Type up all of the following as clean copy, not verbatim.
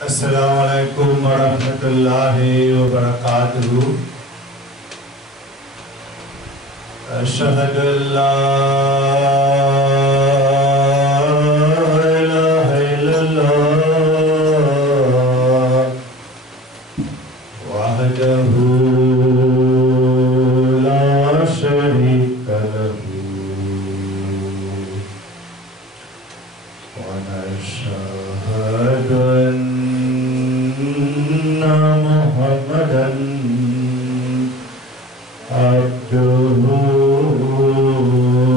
Assalamualaikum warahmatullahi wabarakatuh. Ashhadu an la ilaha illallah wahdahu la sharika lahu wa nashhadu Muhammadan abduhu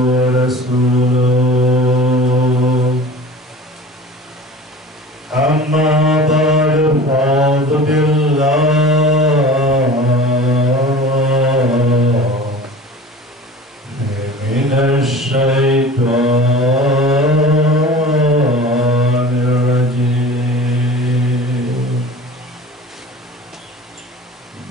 wa rasuluh. Amma ba'du, fa'udhu billahi minash shaitanir rajim.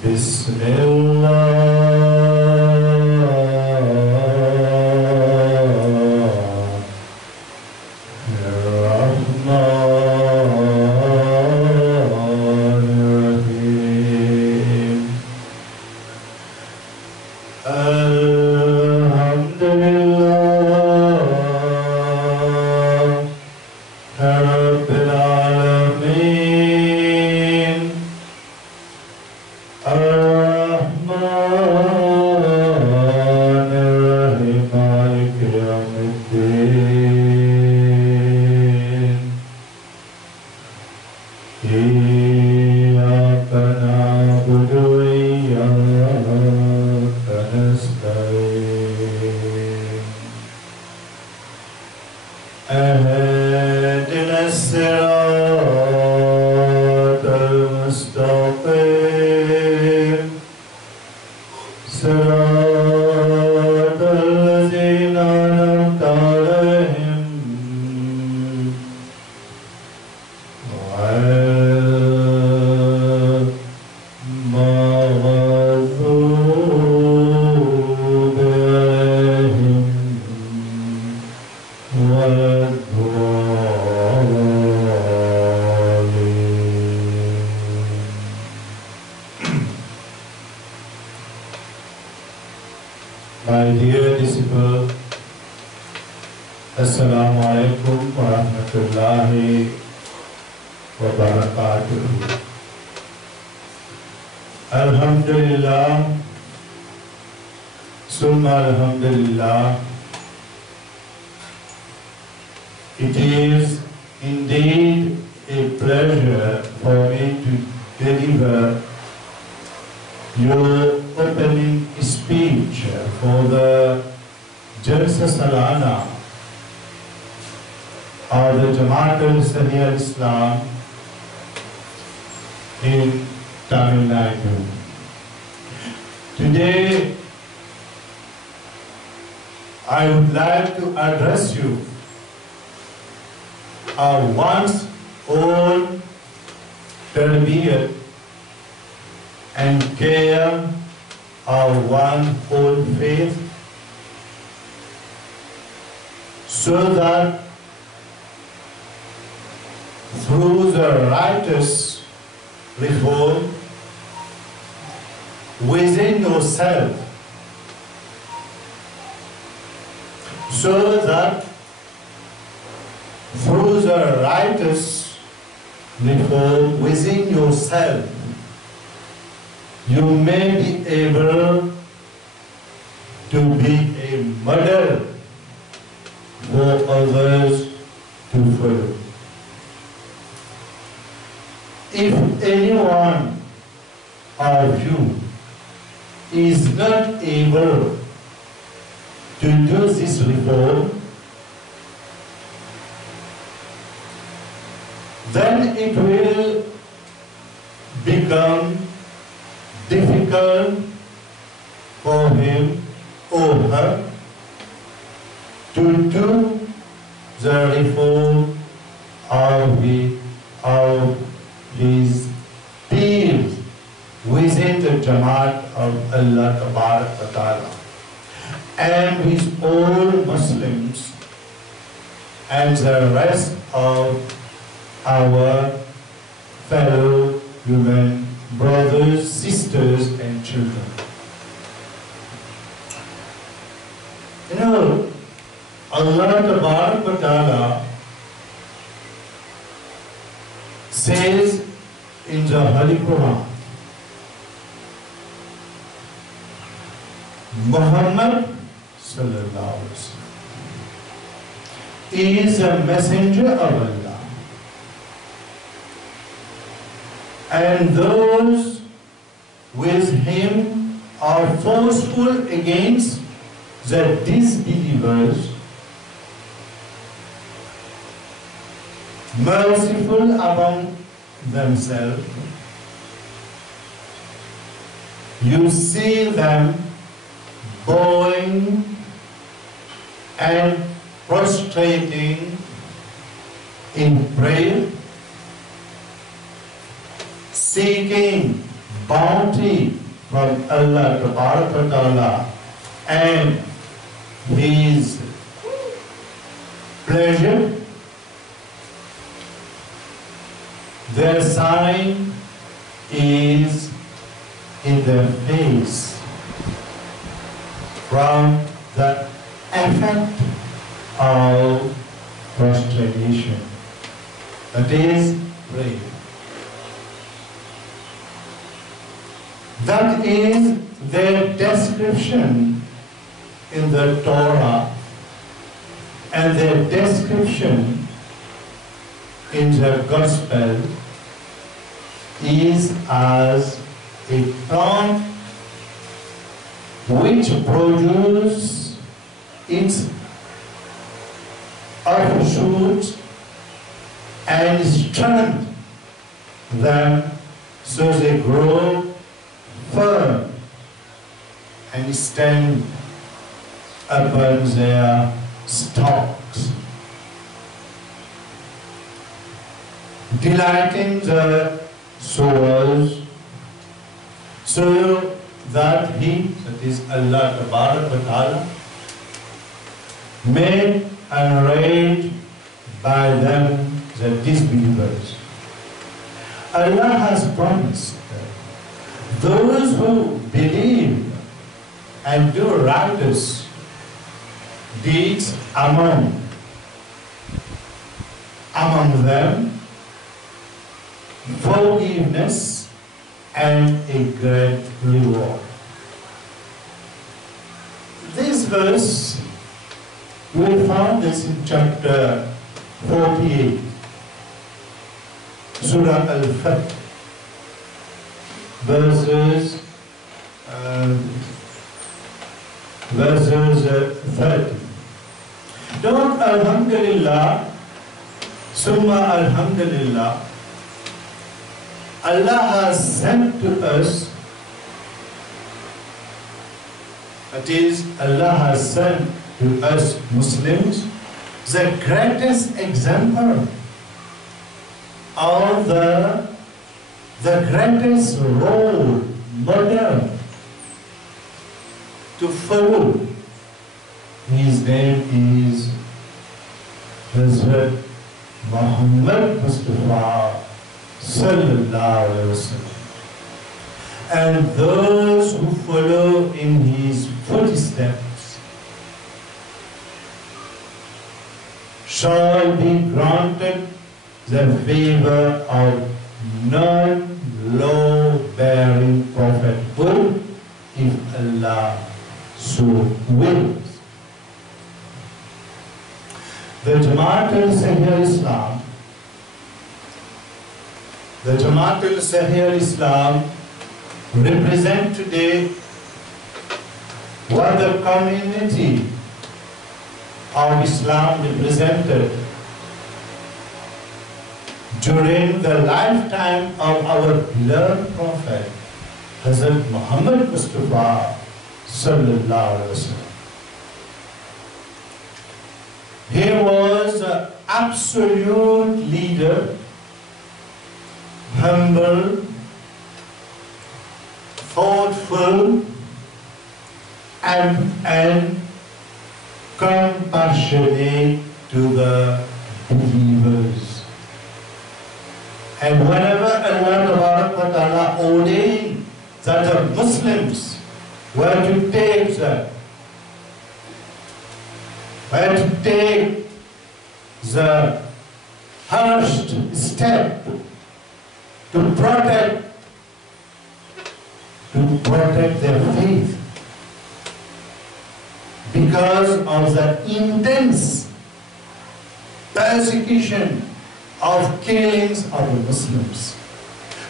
Bismillahirrahmanirrahim. Alhamdulillah Rabbil alamin. Ar-Rahmanir-Rahim, Maliki Yawmiddin. Iyyaka na'budu wa iyyaka nasta'in. Ihdinas siratal mustaqim. صراط الذين أنعمت عليهم غير المغضوب عليهم ولا الضالين. My dear disciple, Assalamu alaikum wa rahmatullahi wa barakatuh. Alhamdulillah, summa alhamdulillah. It is indeed a pleasure for me to deliver your opening speech for the Jalsa Salana of the Jamaat Sahih Islam in Tamil Nadu. Today, I would like to address you one's own tarbiyat and care of one's own faith, so that through the righteous reform within yourself, so that through the righteous reform within yourself, you may be able to be a model for others to follow. If anyone of you is not able to do this reform, then it will become difficult for him or her to do the reform of his peers within the Jamaat of Allah Ta'ala and with all Muslims and the rest of our fellow women, brothers, sisters, and children. You know, Allah Ta'ala says in the Holy Quran, Muhammad sallallahu alaihi wasallam is a messenger of Allah, and those with him are forceful against the disbelievers, merciful among themselves. You see them bowing and prostrating in prayer, seeking bounty from Allah Ta'ala and His pleasure. Their sign is in their face from the effect of prostration, that is prayer. That is their description in the Torah and their description in the Gospel is as a plant which produces its offshoots and strengthens them so they grow firm and stand upon their stalks, delighting the sowers, so that He, that is Allah Ta'ala, may enrage by them the disbelievers. Allah has promised that those who believe and do righteous deeds among them forgiveness and a great reward. This verse, we found this in chapter 48, Surah Al-Fath, verses 30. Don't Alhamdulillah, Summa Alhamdulillah, Allah has sent to us, that is, Allah has sent to us Muslims the greatest example of the greatest role model to follow. His name is Hazrat Muhammad Mustafa Sallallahu Alaihi Wasallam. And those who follow in his footsteps shall be granted the favor of non-law-bearing prophethood if Allah so wills. The Jamaat al-Sahih al-Islam represent today what the community of Islam represented during the lifetime of our beloved Prophet, Hazrat Muhammad Mustafa Sallallahu Alaihi Wasallam. He was an absolute leader, humble, thoughtful, and compassionate to the believers. And whenever were to take the first step to protect their faith because of the intense persecution of killings of the Muslims.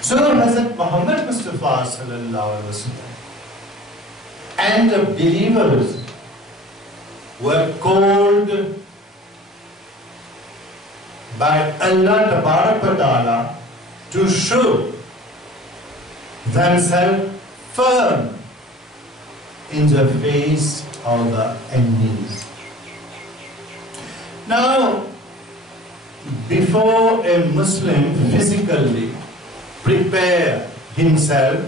So Hazrat Muhammad Mustafa sallallahu alaihi wasallam and the believers were called by Allah Ta'ala to show themselves firm in the face of the enemies. Now, before a Muslim physically prepare himself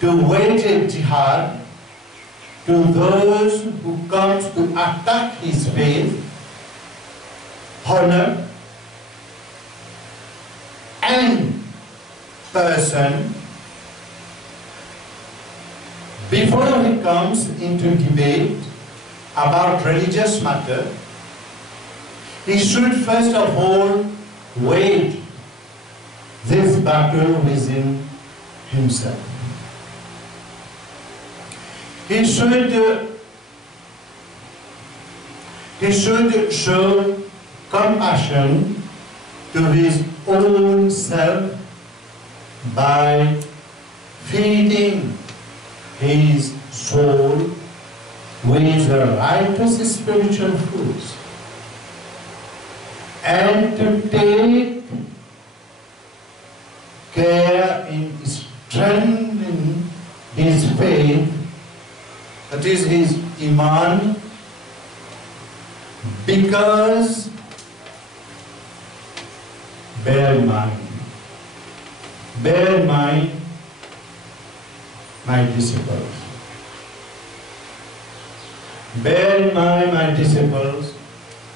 to wage a jihad to those who come to attack his faith, honor, and person, before he comes into debate about religious matter, he should first of all wage this battle within himself. He should show compassion to his own self by feeding his soul with the righteous spiritual foods, and to take care in strengthening his faith, that is his iman, because bear in mind, my disciples, bear in mind, my disciples,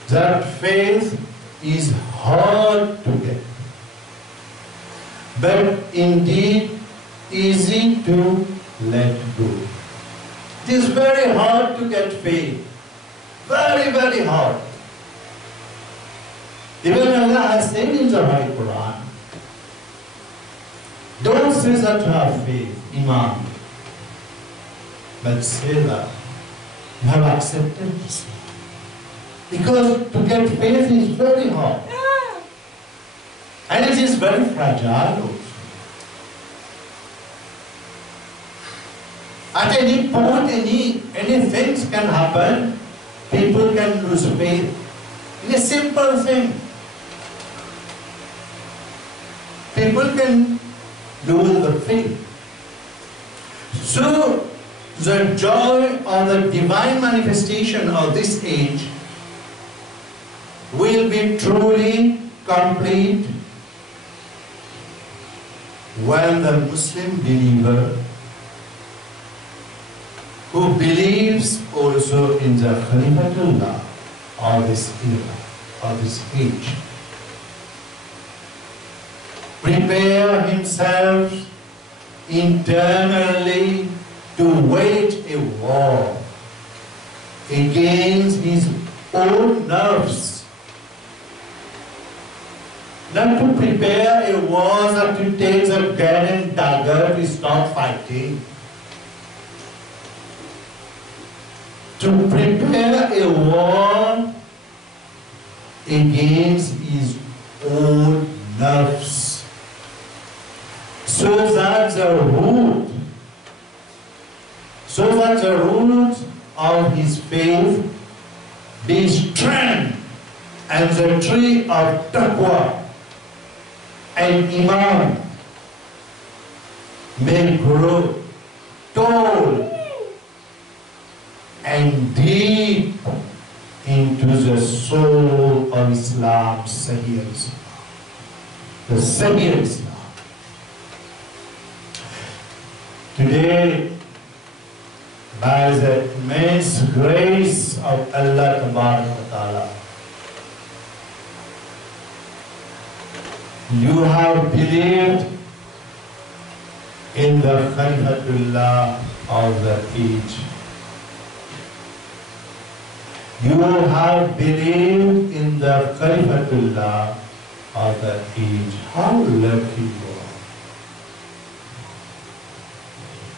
that faith is hard to get, but indeed easy to let go. It is very hard to get faith, very, very hard. Even Allah has said in the Holy Quran, don't say that you have faith, iman, but say that you have accepted Islam. Because to get faith is very hard. And it is very fragile also. At any point, any things can happen. People can lose faith in a simple thing. People can lose the faith. So, the joy of the divine manifestation of this age will be truly complete when the Muslim believer who believes also in the Khalifatullah of this era, of this age, prepare himself internally to wage a war against his own nerves. Not to prepare a war, not to take the gun and dagger to stop fighting. To prepare a war against his own nerves, so that the root of his faith be strength, and the tree of taqwa and iman may grow tall and deep into the soul of Islam, Sahih Islam, the Sahih Islam. Today, by the immense grace of Allah Ta'ala, you have believed in the Khalifatullah of the age. You have believed in the Khalifatullah of the age. How lucky you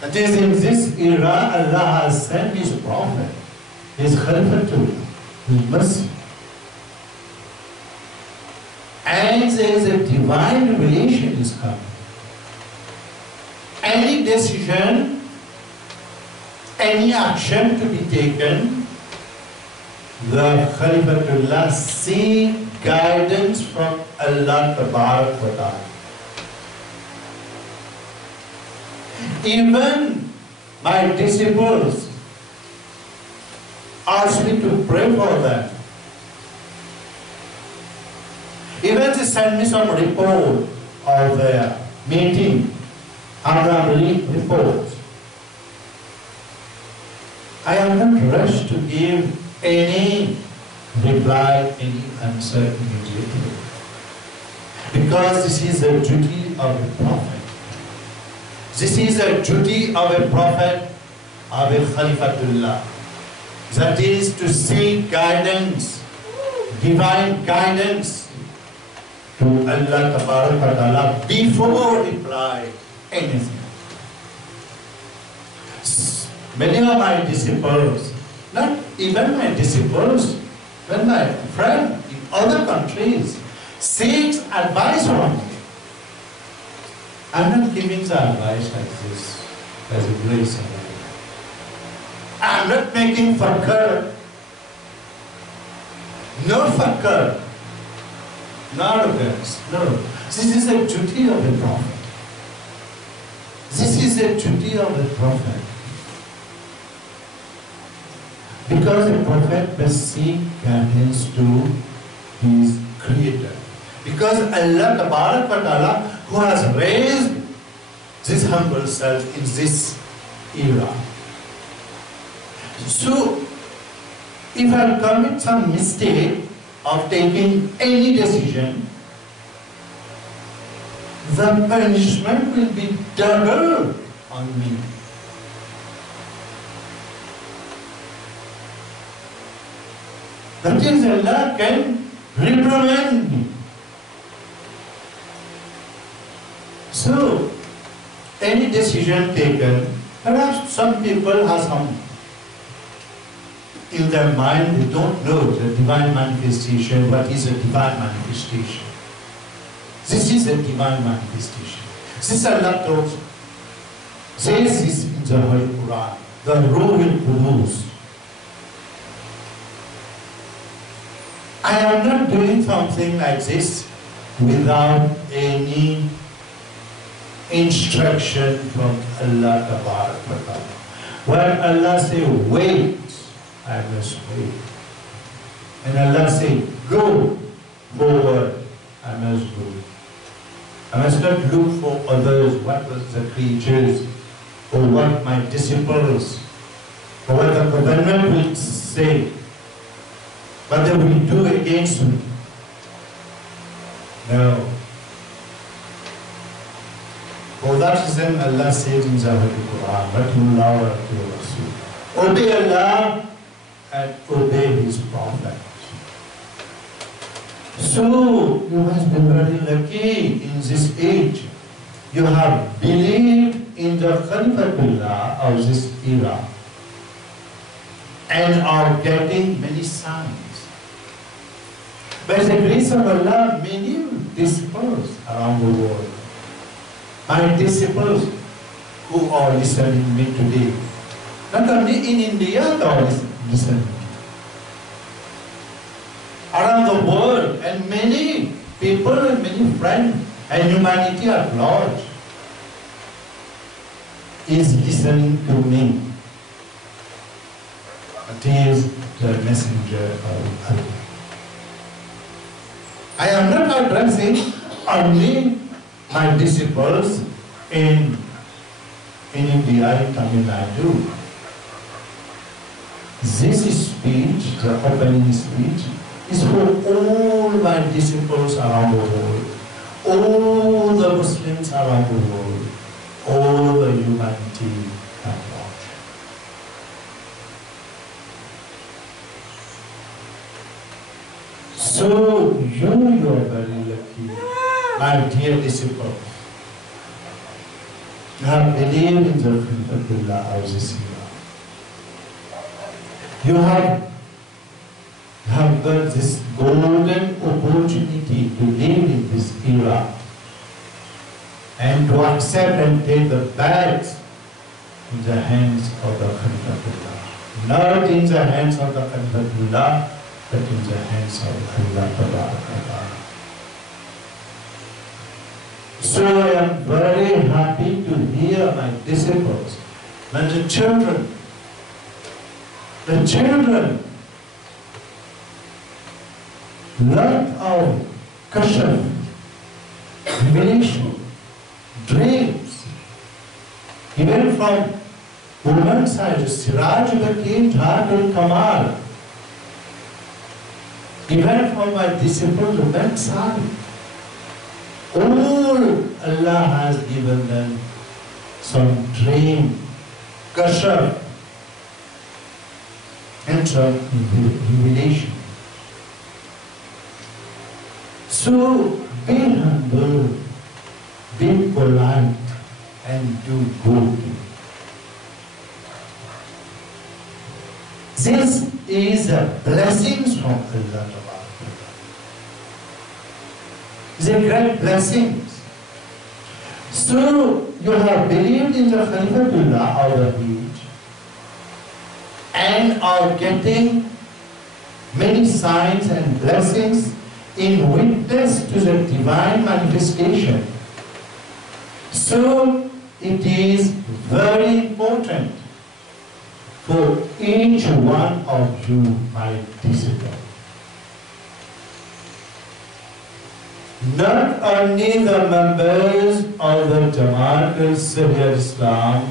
are. That is, in this era, Allah has sent His Prophet, His Khalifatullah, His Mercy. And there is a divine revelation is coming. Any decision, any action to be taken, the Khalifatullah seek guidance from Allah Tabarak wa Ta'ala. Even my disciples ask me to pray for them. Even to send me some report of their meeting, Honorary reports. I am not rushed to give any reply, any answer immediately. Because this is a duty of a prophet. This is a duty of a prophet, of a Khalifatullah. That is to seek guidance, divine guidance to Allah Tabarak wa Ta'ala before reply anything. Many of my disciples, not even my disciples, when my friend in other countries seeks advice from me, I'm not giving the advice like this, as a grace. I'm not making fakir. No fakir. No arrogance. No. This is a duty of a prophet. This is a duty of a prophet. Because a prophet must seek guidance to his creator. Because Allah Tabarak wa Ta'ala, who has raised this humble self in this era. So, if I commit some mistake of taking any decision, the punishment will be double on me. That is, Allah can reprimand me. So, any decision taken, perhaps some people have some in their mind, they don't know the divine manifestation. What is a divine manifestation? This is a divine manifestation. This Allah told, says this in the Holy Quran, the Ruhul Qudus. I am not doing something like this without any instruction from Allah Tabarak wa Ta'ala. When Allah say wait, I must wait. And Allah say go forward, I must go. I must not look for others, what was the creatures, or what my disciples, or what the government will say, what they will do against me. No. For that reason, Allah says in the Holy Quran, but you love your Rasul. Obey Allah and obey His Prophet. So, you must be very lucky in this age. You have believed in the Khalifatullah of this era and are getting many signs. By the grace of Allah, many disciples around the world, my disciples who are listening to me today, not only in India, they are listening. Around the world, and many people and many friends and humanity at large is listening to me. It is the messenger of Allah. I am not addressing only my disciples in India, in Tamil Nadu. This speech, the opening speech, is for all my disciples around the world, all the Muslims around the world, all the humanity at large. you are very lucky, my dear disciple. You have believed in the Khalifatullah of this era. You have got this golden opportunity to live in this era and to accept and take the bags in the hands of the Khalifatullah. Not in the hands of the Khalifatullah, but in the hands of Allah. So I am very happy to hear my disciples and the children lot of kashaf, revelation, dreams, even from women's side, Siraj became Jhatul Kamal, even from my disciples, the men's side. All Allah has given them some dream, kashaf, and some revelation. So be humble, be polite, and do good. This is a blessing from Allah. It's a great blessing. So you have believed in the Khalifatullah of the age and are getting many signs and blessings in witness to the divine manifestation. So it is very important for each one of you, my disciple. Not only the members of the Jamaat Sahih Islam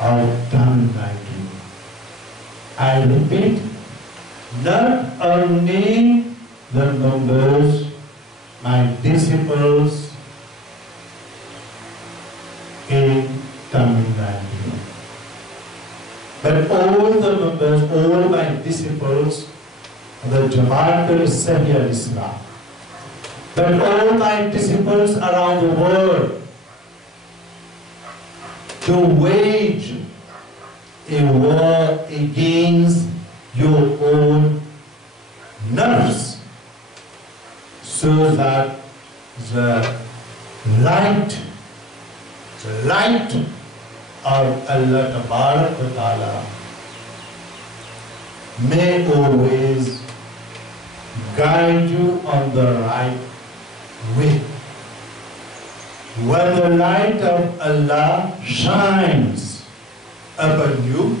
of Tamil Nadu. I repeat, not only the members, my disciples in Tamil Nadu, but all the members, all my disciples of the Jamaat Sahih Islam, but all my disciples around the world, to wage a war against your own nerves, so that the light of Allah Ta'ala may always guide you on the right way. When the light of Allah shines upon you,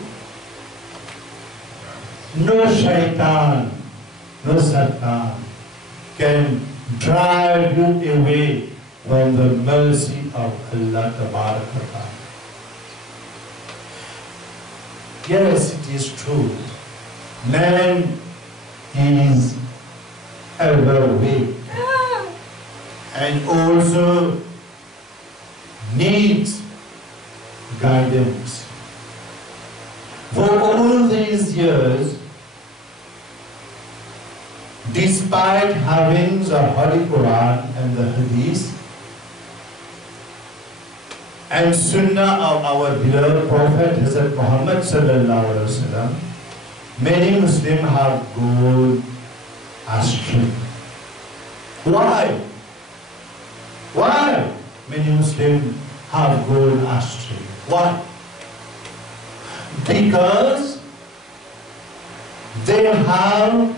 no shaitan, no Satan can drive you away from the mercy of Allah Ta'ala. Yes, it is true. Man is ever weak and also needs guidance. For all these years, despite having the Holy Quran and the Hadith and Sunnah of our beloved Prophet Hazrat Muhammad sallallahu alaihi wasallam, many Muslims have gone astray. Why? Why many Muslims have gone astray? Why? Because they have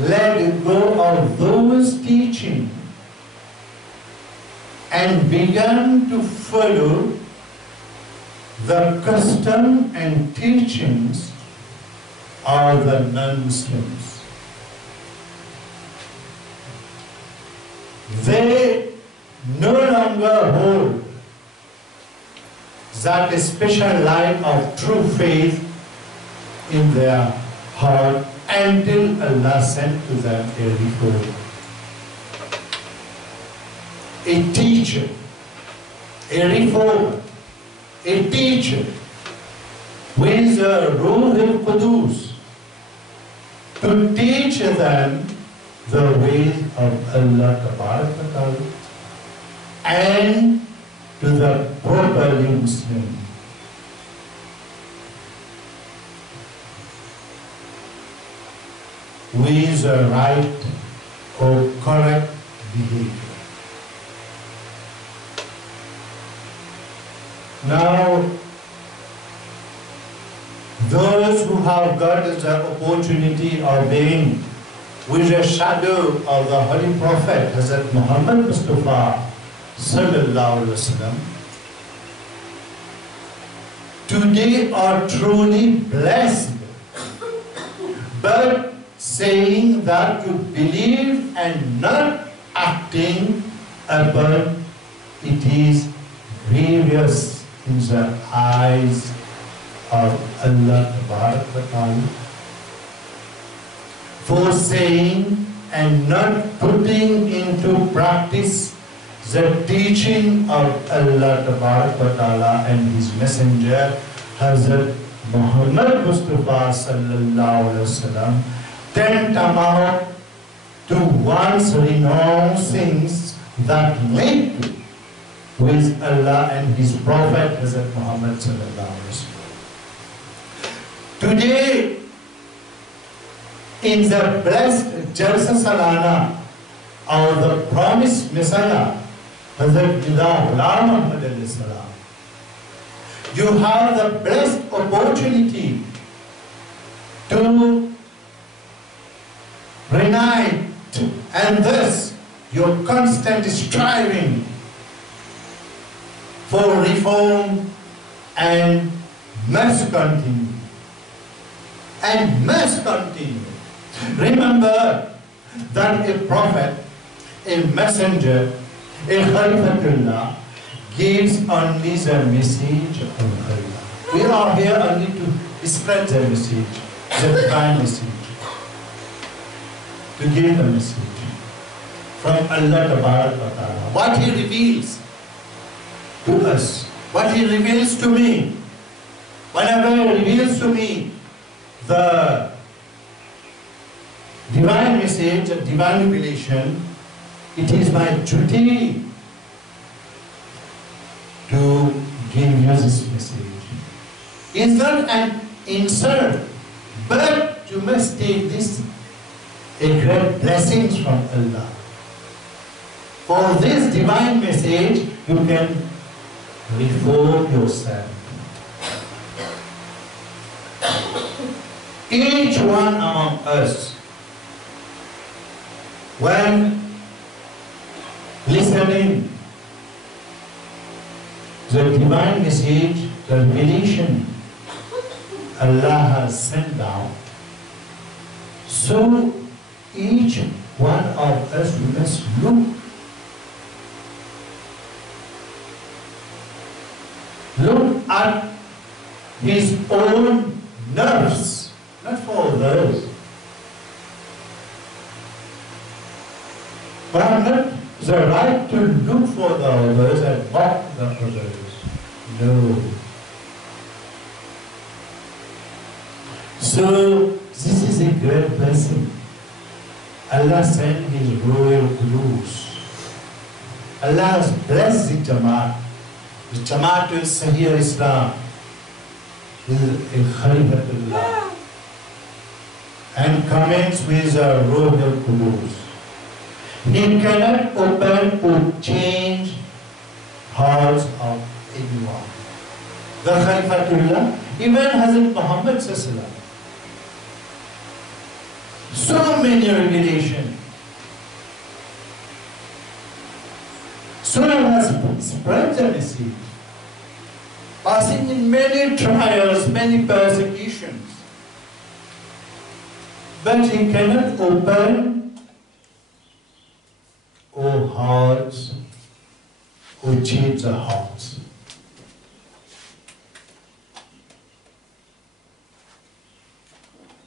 let go of those teachings and began to follow the custom and teachings of the non-Muslims. They no longer hold that special light of true faith in their heart until Allah sent to them a reformer, a teacher, a reformer, a teacher with the Ruh al-Qudus to teach them the ways of Allah Ta'ala and to the properly Muslim. With the right or correct behavior. Now, those who have got the opportunity of being with the shadow of the Holy Prophet, Hazrat Muhammad Mustafa Sallallahu Alaihi Wasallam, today are truly blessed, but saying that to believe and not acting upon it is grievous in the eyes of Allah Ta'ala. For saying and not putting into practice the teaching of Allah Ta'ala and His Messenger Hazrat Muhammad Mustafa Sallallahu Alaihi Wasallam, tantamount to one's renouncing that link with Allah and His Prophet Hazrat Muhammad Sallallahu Alaihi Wasallam. Today, in the blessed Jalsa Salana of the promised Messiah, Hazrat Muhammad alayhi salam, you have the blessed opportunity to reunite, and thus your constant striving for reform and must continue. And must continue. Remember that a prophet, a messenger, a Khalifatullah gives only the message of Allah. We are here only to spread the message, the divine message, to give the message from Allah Ta'ala. What He reveals to us, what He reveals to me, whenever He reveals to me the divine message, the divine revelation, it is my duty to give you this message. It's not an insult, but you must take this a great blessing from Allah. For this divine message, you can reform yourself. Each one among us, when listening the divine message, the revelation Allah has sent down, so each one of us must look at his own nerves, not for others. But I'm not the right to look for the others and mock the others. No. So, this is a great blessing. Allah sent His royal rules. Allah has blessed the Jamaat. The Jamaat is Sahih Islam. Is a Khalifatullah. And comments with the royal rules. He cannot open or change hearts of anyone. The Khalifatullah, even Hazrat Muhammad Sallallahu. So many revelations. So has spread the message, passing in many trials, many persecutions. But he cannot open our hearts or change the hearts.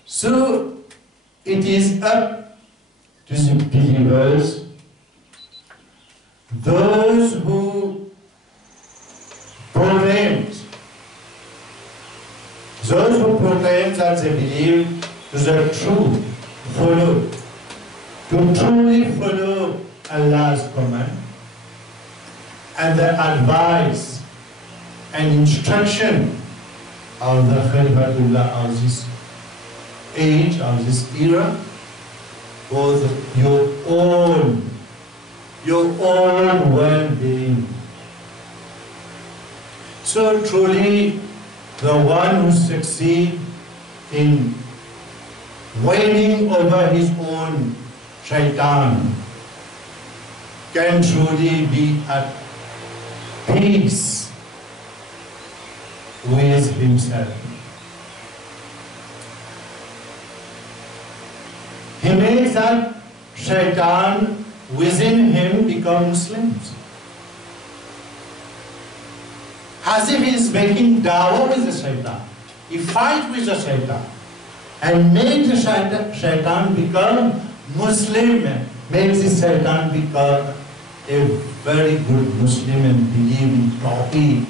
So it is up to the believers, those who proclaim that they believe to the truth, follow to truly follow Allah's command and the advice and instruction of the Khalifatullah of this age, of this era, was your own well-being. So truly, the one who succeeds in winning over his own shaitan can truly be at peace with himself. He makes that shaitan within him become Muslims. As if he is making dawah with the shaitan. He fights with the shaitan and makes the shaitan become Muslim, makes the shaitan become a very good Muslim and believe in Tawheed.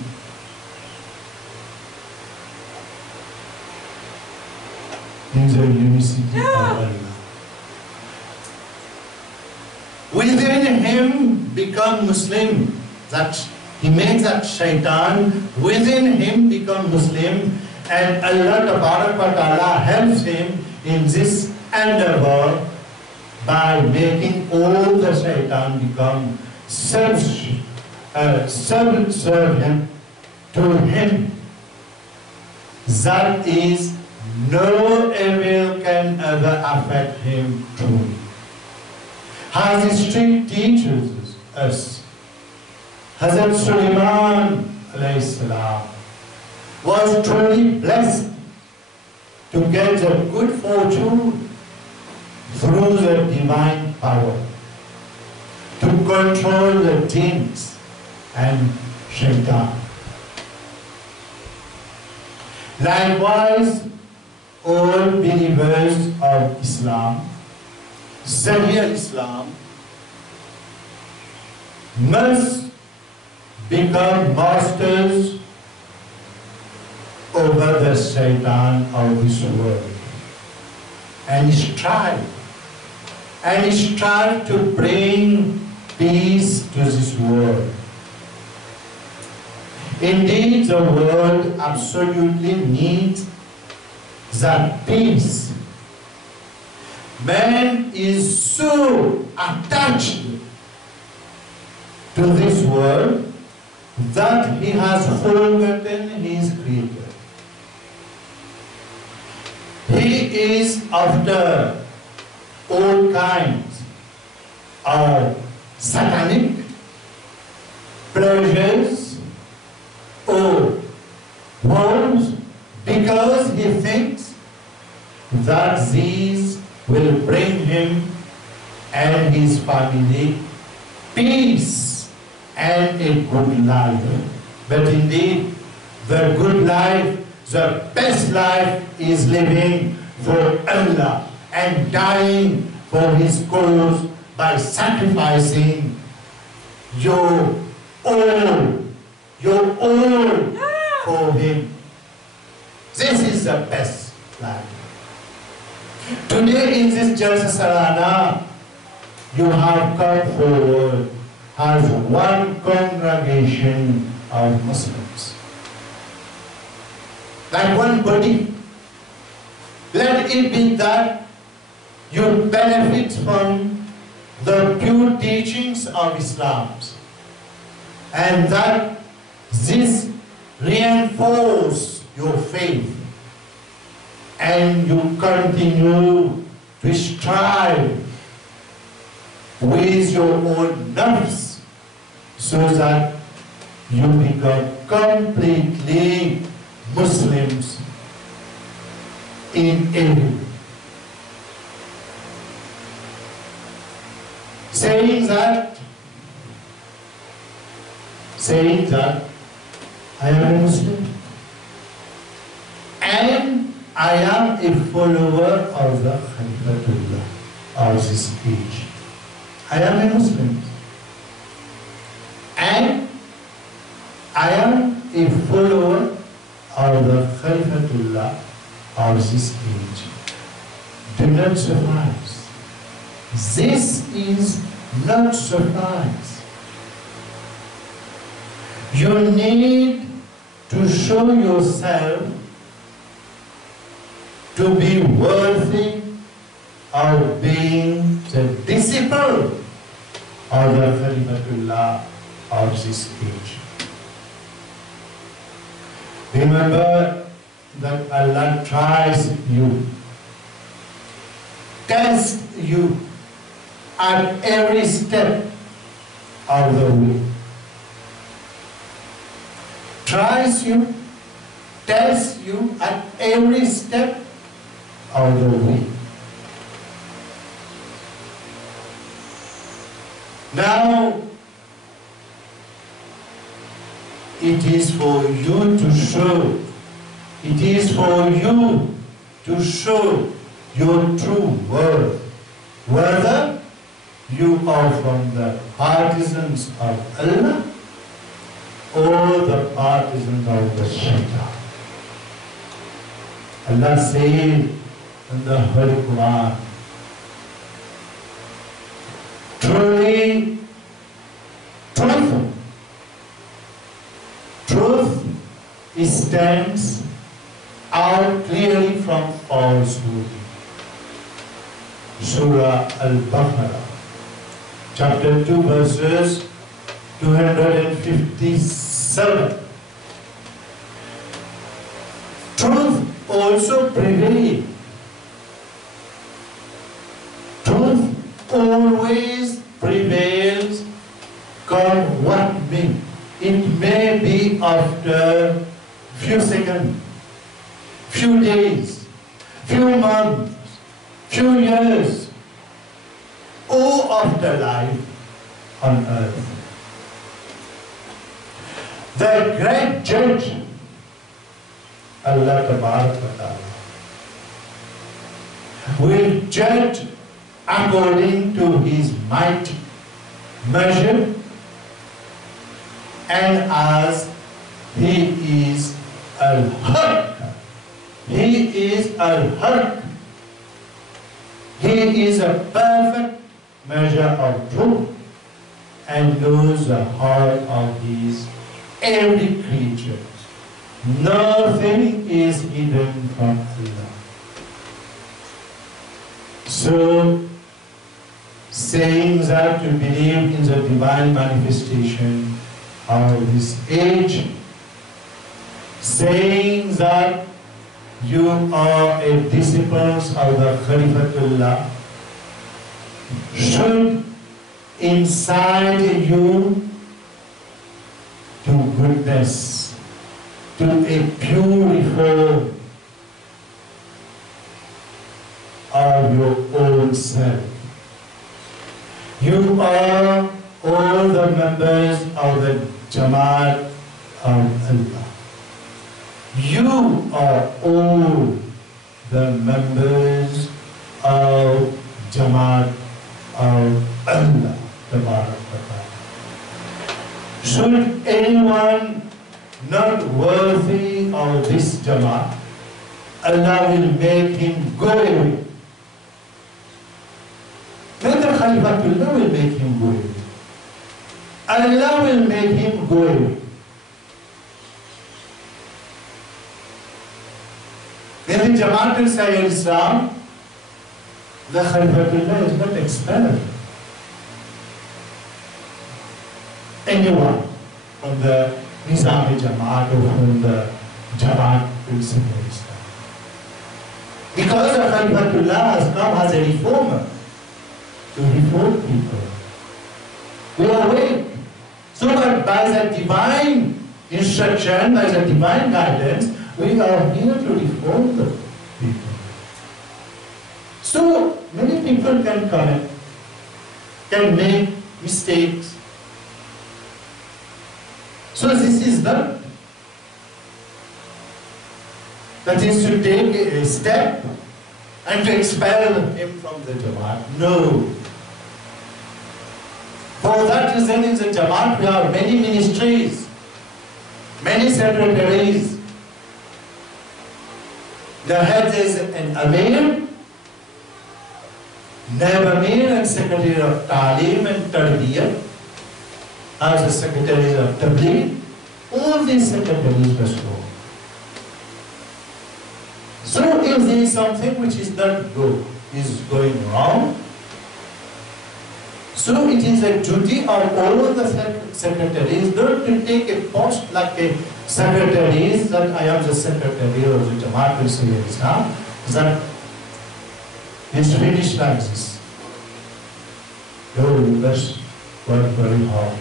In the unicity of Allah. Within him become Muslim, that he makes that shaitan within him become Muslim, and Allah Ta'ala helps him in this endeavor by making all the shaitan become subservient to him. That is, no evil can ever affect him truly. As history teaches us, Hazrat Sulaiman alayhi salam was truly blessed to get the good fortune through the divine power to control the jinns and shaitan. Likewise, all believers of Islam, Sahih Islam, must become masters over the shaitan of this world and strive to bring peace to this world. Indeed, the world absolutely needs that peace. Man is so attached to this world that he has forgotten his Creator. He is after all kinds of satanic pleasures or woes because he thinks that these will bring him and his family peace and a good life. But indeed, the good life, the best life is living for Allah and dying for His cause by sacrificing your all for Him. This is the best life. Today in this Jalsa Salana, you have come forward as one congregation of Muslims. Like one body. Let it be that you benefit from the pure teachings of Islam, and that this reinforces your faith, and you continue to strive with your own nafs so that you become completely Muslims in every way. Saying that I am a Muslim and I am a follower of the Khalifatullah of this age. I am a Muslim and I am a follower of the Khalifatullah of this age. Do not suffice. this is not suffice. You need to show yourself to be worthy of being the disciple of the Khalifatullah of this age. Remember that Allah tries you, tests you at every step of the way. Tries you, tests you at every step of the way. Now, it is for you to show, it is for you to show your true worth, whether you are from the partisans of Allah or the partisans of the shaitan. Allah said in the Holy Quran, truly, truth stands out clearly from falsehood. Surah Al-Baqarah, chapter 2, verses 257. Truth also prevails. Truth always prevails, come what may. It may be after few seconds, few days, few months, few years, or after life on earth. The great judge, Allah Ta'ala, will judge according to his mighty measure and as he is al-haq. He is al-haq. He is a perfect measure of truth and knows the heart of his every creature. Nothing is hidden from Allah. So, saying that to believe in the divine manifestation of this age, saying that you are a disciples of the Khalifatullah, should incite you to goodness, to a pure reform of your own self. You are all the members of the Jamaat of Allah. You are all the members of Jamaat of Allah. Should anyone not worthy of this Jamaat, Allah will make him go away. Then the Khalifatullah will make him go away. Allah will make him go away. Then the Jamaat will say in Islam, the Khalifatullah is not expelled. Anyone from the Nizami Jamaat or from the Jamaat will say in Islam. Because the Khalifatullah has come as a reformer to reform people. We are awake. So that by the divine instruction, by the divine guidance, we are here to reform the people. So many people can comment, can make mistakes. So this is not, that is to take a step and to expel him from the Jamaat. No. For that reason in the Jamaat we have many ministries, many secretaries. The head is an Amir, Naib and Secretary of Ta'lim and Tarbiyah, as the Secretaries of Tabligh, all these secretaries were so. So if there is something which is not good, is going wrong, so it is a duty of all the secretaries not to take a post like a secretaries that I am the secretary of the Jamaat will say Islam, that is finished like this. No, you must work very hard.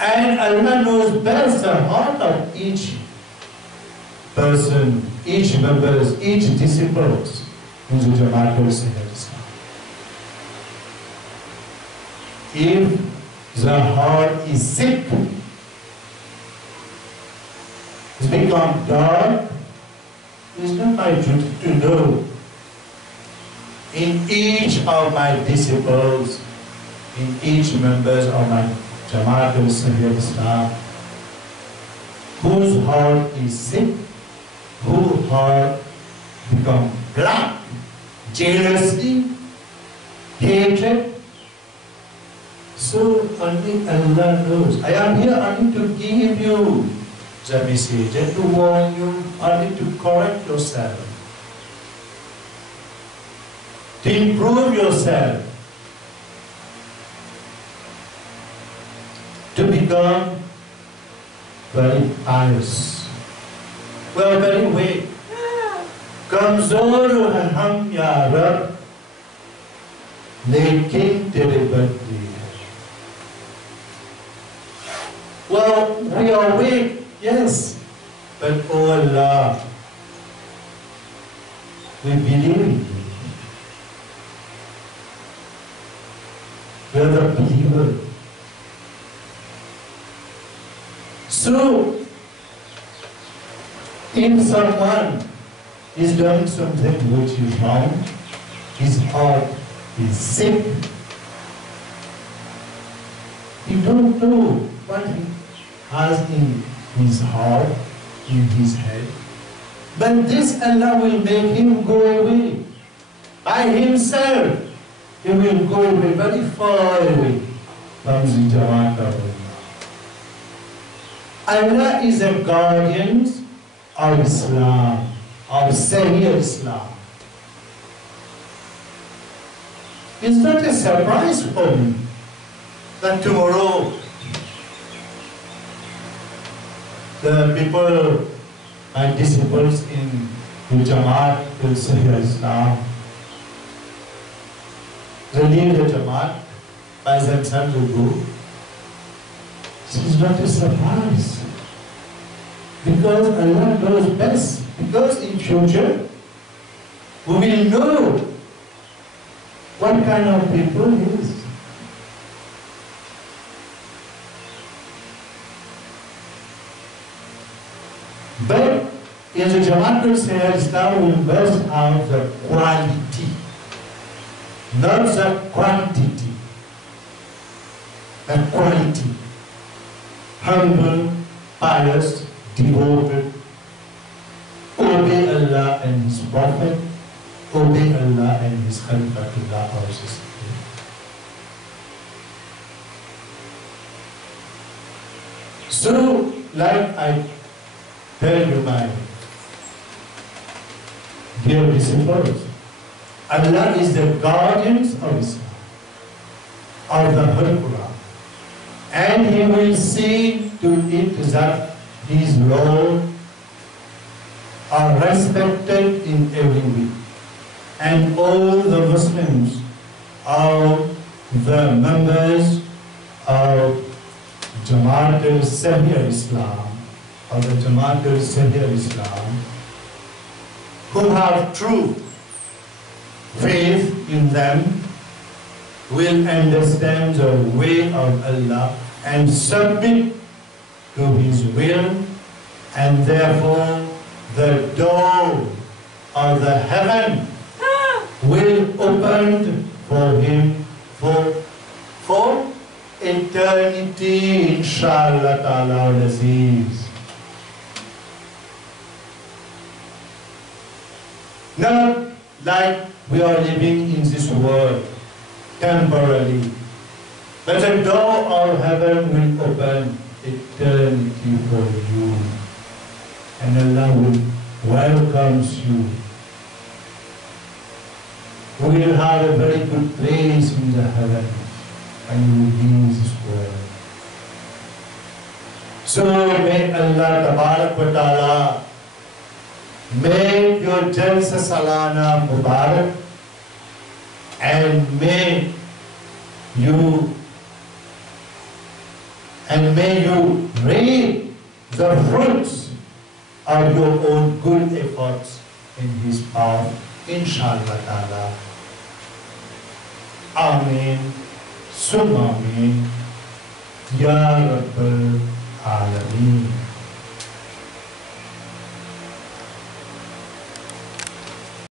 And Allah knows best the heart of each person, each members, each disciples in the Jamaat will say Islam. If the heart is sick, it's become dark, it's not my duty to know in each of my disciples, in each members of my Jamaat al Islam, whose heart is sick, whose heart become black, jealousy, hatred. So only Allah knows. I am here only to give you the message and to warn you, only to correct yourself, to improve yourself, to become very pious. We are very weak. कमजोर हैं हम या रब, लेकिन तेरे बंदे हैं. Well, we are weak, yes, but oh Allah, we believe in you. We are the believer. So, if someone is doing something which is wrong, his heart is sick, he don't know what he has in his heart, in his head, but this Allah will make him go away. By himself, he will go away, very far away from the Jamaat of Allah. Allah is a guardian of Islam, of Sahih Islam. It's not a surprise for me that tomorrow the people and disciples in the Jamaat will Sahih Islam. They leave the Jamaat, by themselves will go. This is not a surprise. Because Allah knows best. Because in future, we will know what kind of people he is. But in the Jamaat al Islam will best have the quality, not the quantity. The quality. Humble, pious, devoted, obey Allah and His Prophet, obey Allah and His Khalifatullah also. So, like I tell you, my dear disciples, Allah is the guardian of Islam, of the Holy Quran, and He will see to it that His laws are respected in every way. And all the Muslims are the members of Jamaat al Islam, of the Jamaat al Islam, who have true faith in them, will understand the way of Allah and submit to His will, and therefore the door of the heaven will open for him for eternity, inshallah ta'ala al-aziz. Not like We are living in this world temporarily. But the door of heaven will open eternity for you. And Allah will welcome you. We will have a very good place in the heavens and you will be in this world. So may Allah Tabarak wa Ta'ala make your Jalsa Salana Mubarak, and may you reap the fruits of your own good efforts in His path, inshallah ta'ala. Ameen, summa ameen, Ya Rabbal Alameen.